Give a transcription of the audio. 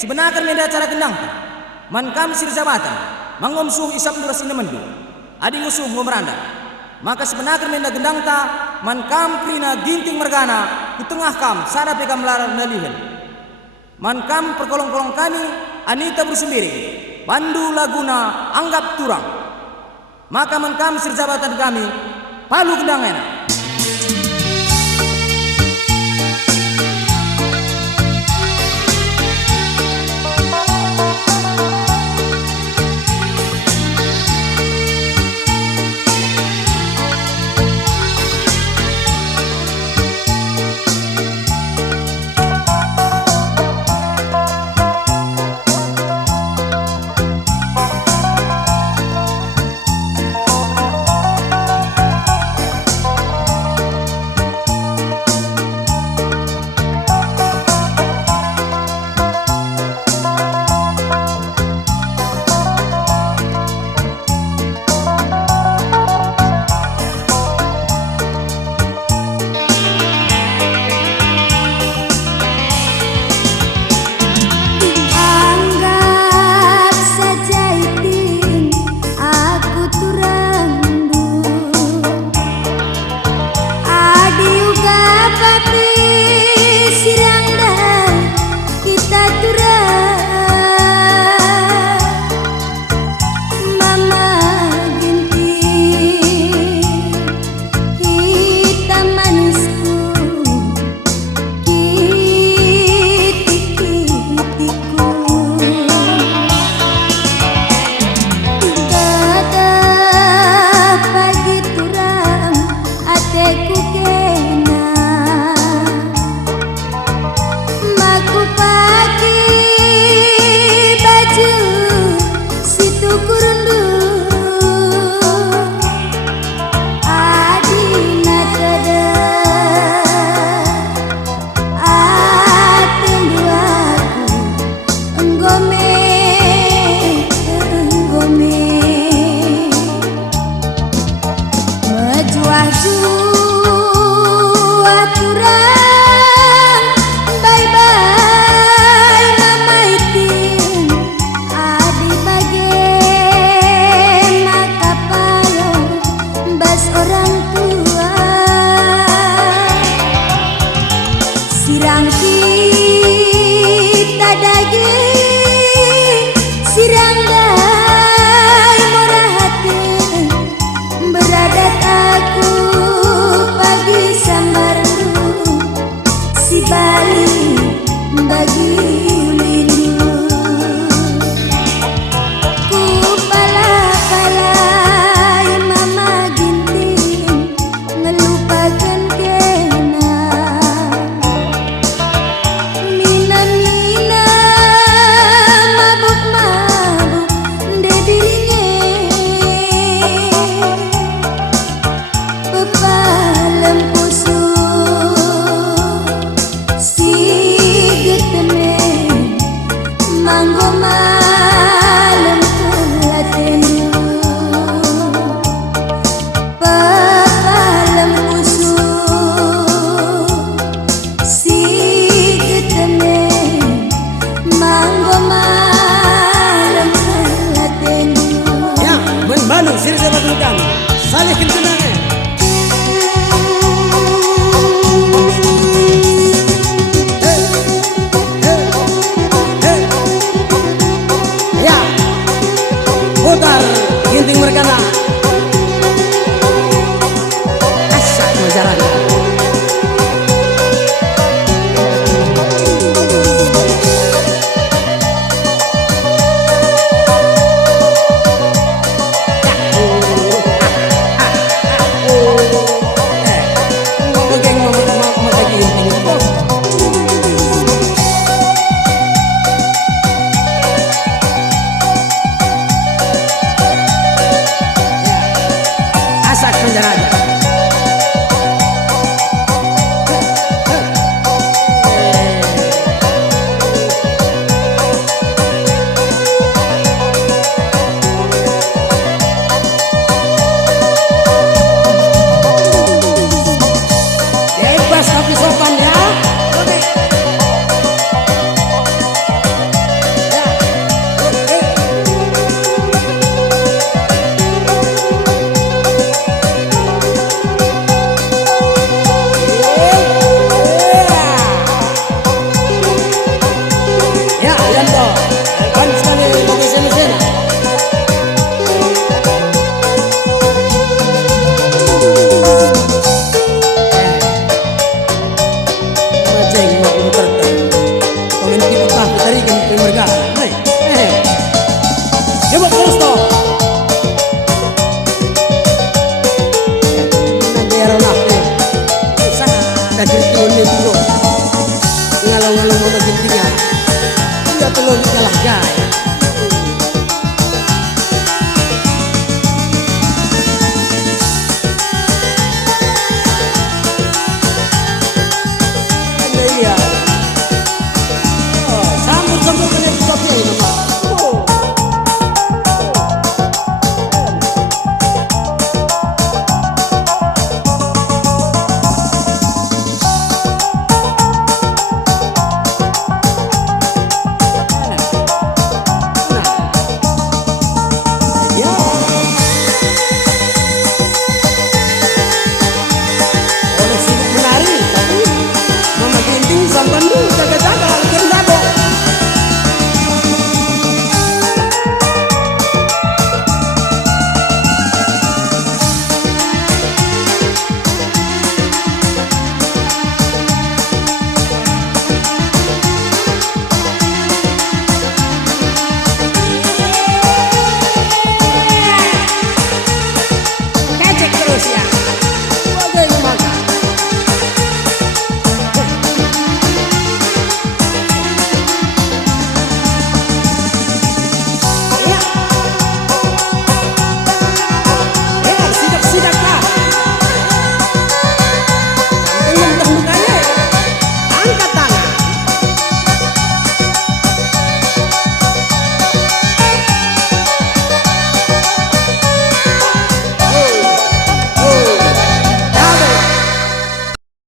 sebenarnya media acara gendang man kam sir jabatan mangom suh isap duras ina mendu adi ngusuh ngomeranda maka sebenarnya media gendang ta man kam prina ginting mergana di tengah kam sada pekam larang nalihan man kam perkolong-kolong kami anita bersembiri bandu laguna anggap turang maka man kam sir jabatan kami palu gendangena. Yanto, kan sekali bagi sena-sena. Maceng mau berterta, pengen kita tak tarikan ke mereka. Coba terus toh. Nanti aronak deh. Sangat kecil ni dulu. Ngalau-ngalau mau berjentinya. Dia telur kalah gay.